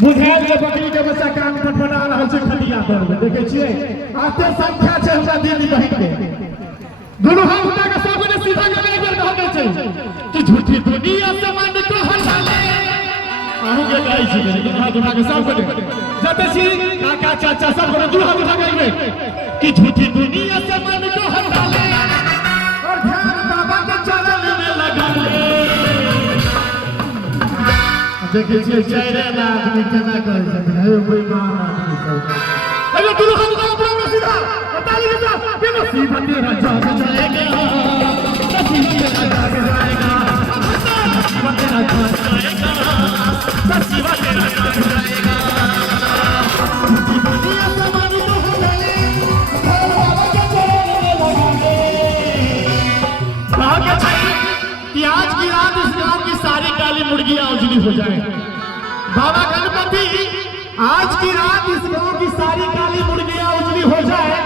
बुझायल जे बकरी के बच्चा कान फटफटा रहल छै खटिया पर देखे छियै आते संख्या छै हमरा दीदी बहिन के दुनू हाथ उठा के सब ने सीधा के एक बेर कहते छै कि झूठी दुनिया से मन को हटाले आहू के गाय छी दुनू हाथ उठा के सब के जते छी काका चाचा सब के दुनू हाथ उठा के एक बेर कि झूठी दुनिया से मन को हटाले और ध्यान बाबा के चरण में लगा ले देखिए छियै चारे आदमी केना करै छथिन हे बेईमान आदमी सब अरे दुनू हाथ उठा के सीधा ताली के साथ के नसीब तेरा जाग जाएगा नसीब तेरा जाग जाएगा नसीब तेरा जाग जाएगा नसीब तेरा जाग जाएगा दुनिया समानी तो हो गए बाबा के चरण में लगा ले कहा के चाहिए कि आज की रात इस गांव की सारी काली मुर्गियां उजली हो जाए बाबा गणपति आज की रात इस गांव की सारी काली मुर्गियां उजली हो जाए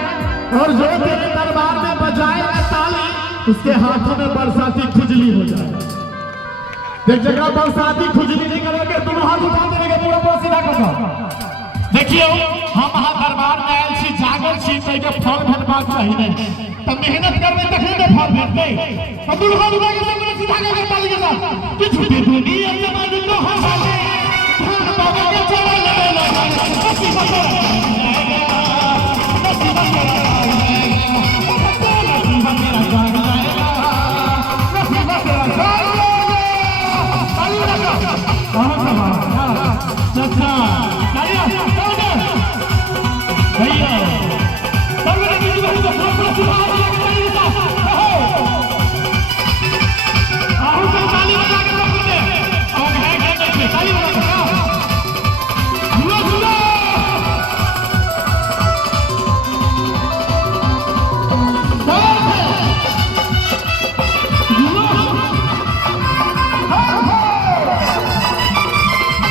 और जो तेरे दरबार में बजाएगा ताली उसके हाथों में बरसाती खुजली हो जाए देख जगह बरसाती खुजली नहीं करोगे तुम हाथ उठा देंगे पूरा पूरा सीधा करो देखियो हम वहां दरबार में आयल छी जागल छी तै के फल भेटबाक चाही नहीं तो मेहनत करबे तखने ने फल भेटतै तो तुम हाथ उठा के सब सीधा करके ताली के साथ कि झूठी दुनिया जमाने को हंसाले बाबा के चरण में लगा नसीब तेरा